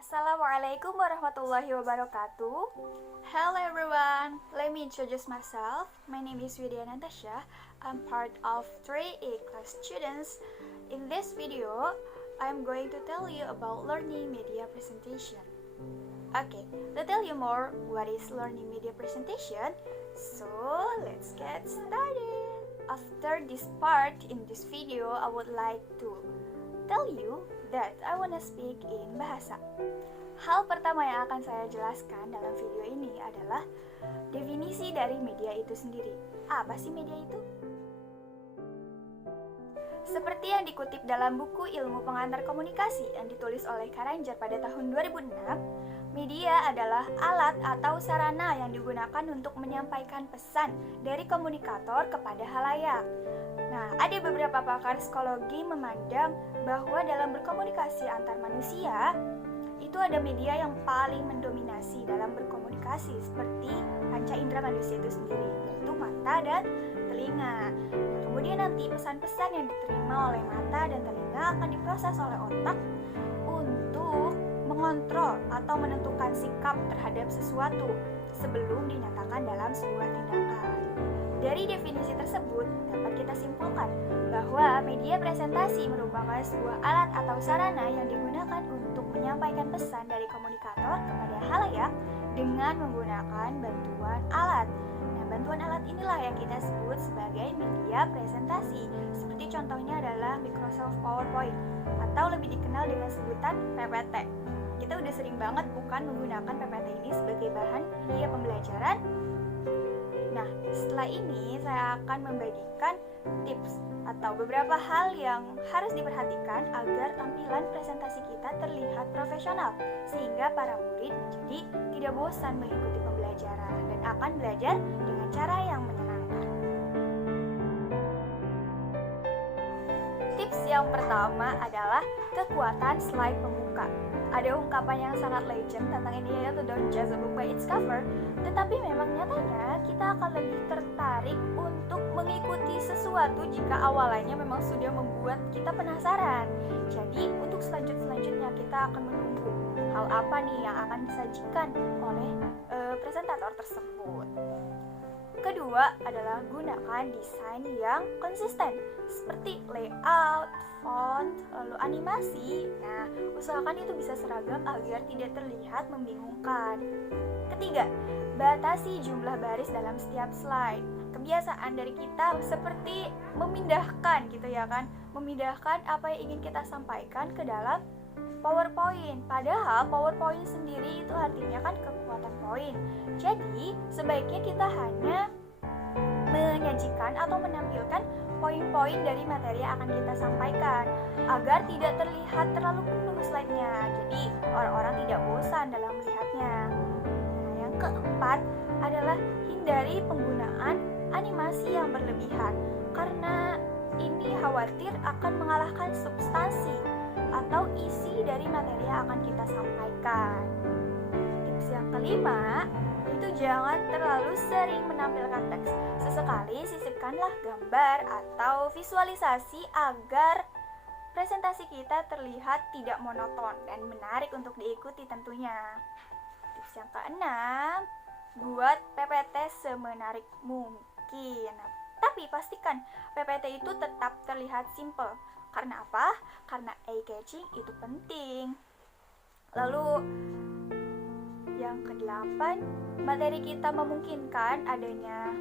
Assalamualaikum warahmatullahi wabarakatuh. Hello everyone, let me introduce myself. My name is Widya Natasha. I'm part of 3A class students. In this video, I'm going to tell you about learning media presentation. Okay, to tell you more what is learning media presentation, so let's get started. After this part in this video, I would like to tell you that I wanna speak in bahasa. Hal pertama yang akan saya jelaskan dalam video ini adalah definisi dari media itu sendiri. Apa sih media itu? Seperti yang dikutip dalam buku Ilmu Pengantar Komunikasi yang ditulis oleh Karanger pada tahun 2006, media adalah alat atau sarana yang digunakan untuk menyampaikan pesan dari komunikator kepada halayak. Nah, ada beberapa pakar psikologi memandang bahwa dalam berkomunikasi antar manusia, itu ada media yang paling mendominasi dalam berkomunikasi seperti panca indera manusia itu sendiri, yaitu mata dan telinga. Nah, kemudian nanti pesan-pesan yang diterima oleh mata dan telinga akan diproses oleh otak untuk mengontrol atau menentukan sikap terhadap sesuatu sebelum dinyatakan dalam sebuah tindakan. Dari definisi tersebut, dapat kita simpulkan bahwa media presentasi merupakan sebuah alat atau sarana yang digunakan untuk menyampaikan pesan dari komunikator kepada halayak dengan menggunakan bantuan alat. Nah, bantuan alat inilah yang kita sebut sebagai media presentasi. Seperti contohnya adalah Microsoft PowerPoint atau lebih dikenal dengan sebutan PPT. Kita udah sering banget bukan menggunakan PPT ini sebagai bahan media pembelajaran. Nah, setelah ini saya akan membagikan tips atau beberapa hal yang harus diperhatikan agar tampilan presentasi kita terlihat profesional sehingga para murid menjadi tidak bosan mengikuti pembelajaran dan akan belajar dengan cara yang menyenangkan. Tips yang pertama adalah kekuatan slide pembuka. Ada ungkapan yang sangat legend tentang ini, yaitu don't judge a book by its cover. Tetapi memang nyatanya kita akan lebih tertarik untuk mengikuti sesuatu jika awalnya memang sudah membuat kita penasaran. Jadi untuk selanjutnya kita akan menunggu hal apa nih yang akan disajikan oleh presentator tersebut. Kedua adalah gunakan desain yang konsisten seperti layout, font, lalu animasi. Nah, usahakan itu bisa seragam agar tidak terlihat membingungkan. Ketiga, batasi jumlah baris dalam setiap slide. Kebiasaan dari kita seperti memindahkan gitu ya kan, memindahkan apa yang ingin kita sampaikan ke dalam PowerPoint. Padahal PowerPoint sendiri itu artinya kan kekuatan poin. Jadi sebaiknya kita hanya menyajikan atau menampilkan poin-poin dari materi yang akan kita sampaikan agar tidak terlihat terlalu penuh slide-nya. Jadi orang-orang tidak bosan dalam melihatnya. Nah, yang keempat adalah hindari penggunaan animasi yang berlebihan karena ini khawatir akan mengalahkan substansi atau isi dari materi yang akan kita sampaikan. Tips yang kelima, itu jangan terlalu sering menampilkan teks. Sesekali sisipkanlah gambar atau visualisasi agar presentasi kita terlihat tidak monoton dan menarik untuk diikuti tentunya. Tips yang keenam, buat PPT semenarik mungkin. Tapi pastikan PPT itu tetap terlihat simple. Karena apa? Karena eye-catching itu penting. Lalu yang kedelapan, materi kita memungkinkan adanya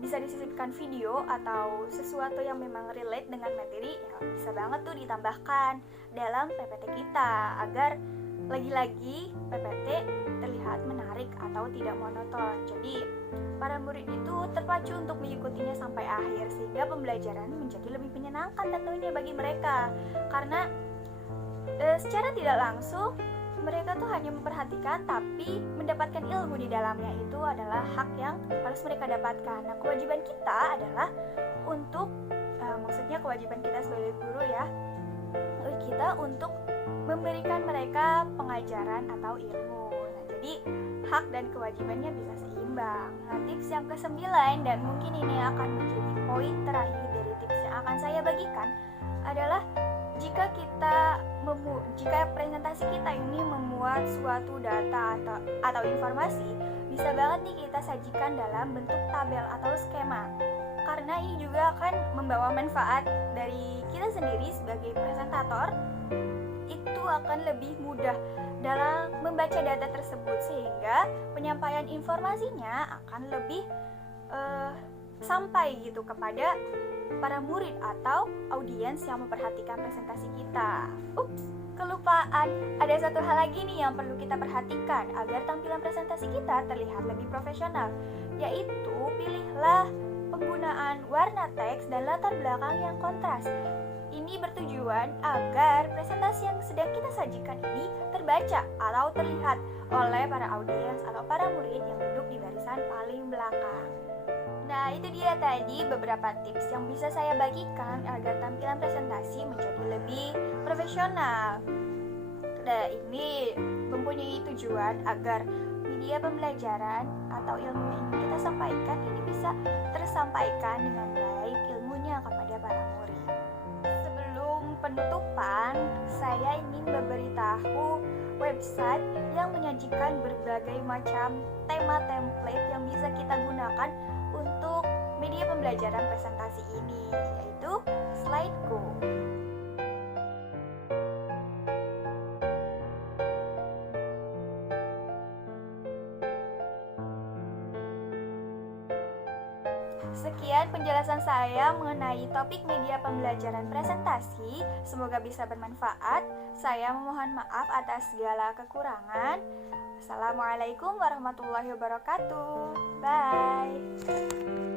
bisa disisipkan video atau sesuatu yang memang relate dengan materi, ya bisa banget tuh ditambahkan dalam PPT kita agar lagi-lagi PPT terlihat menarik atau tidak monoton. Jadi para murid itu terpacu untuk mengikutinya sampai akhir sehingga pembelajaran menjadi lebih menyenangkan tentunya bagi mereka. Karena secara tidak langsung mereka tuh hanya memperhatikan tapi mendapatkan ilmu di dalamnya itu adalah hak yang harus mereka dapatkan. Nah, kewajiban kita adalah untuk maksudnya kewajiban kita sebagai guru ya, kita untuk memberikan mereka pengajaran atau ilmu. Nah, jadi hak dan kewajibannya bisa seimbang. Nah, tips yang ke-9 dan mungkin ini akan menjadi poin terakhir dari tips yang akan saya bagikan adalah jika presentasi kita ini memuat suatu data atau informasi, bisa banget nih kita sajikan dalam bentuk tabel atau skema. Karena ini juga akan membawa manfaat dari kita sendiri sebagai presentator, itu akan lebih mudah dalam membaca data tersebut, sehingga penyampaian informasinya akan lebih sampai gitu kepada para murid atau audiens yang memperhatikan presentasi kita. Kelupaan. Ada satu hal lagi nih yang perlu kita perhatikan agar tampilan presentasi kita terlihat lebih profesional, yaitu pilihlah penggunaan warna teks dan latar belakang yang kontras. Ini bertujuan agar presentasi yang sedang kita sajikan ini terbaca atau terlihat oleh para audiens atau para murid yang duduk di barisan paling belakang. Nah, itu dia tadi beberapa tips yang bisa saya bagikan agar tampilan presentasi menjadi lebih profesional. Nah, ini mempunyai tujuan agar media pembelajaran atau ilmu yang kita sampaikan ini bisa tersampaikan dengan baik ilmunya kepada para murid. Sebelum penutupan, saya ingin memberitahu website yang menyajikan berbagai macam tema template yang bisa kita gunakan untuk media pembelajaran presentasi ini, yaitu Slido. Sekian penjelasan saya mengenai topik media pembelajaran presentasi. Semoga bisa bermanfaat. Saya memohon maaf atas segala kekurangan. Assalamualaikum warahmatullahi wabarakatuh. Bye.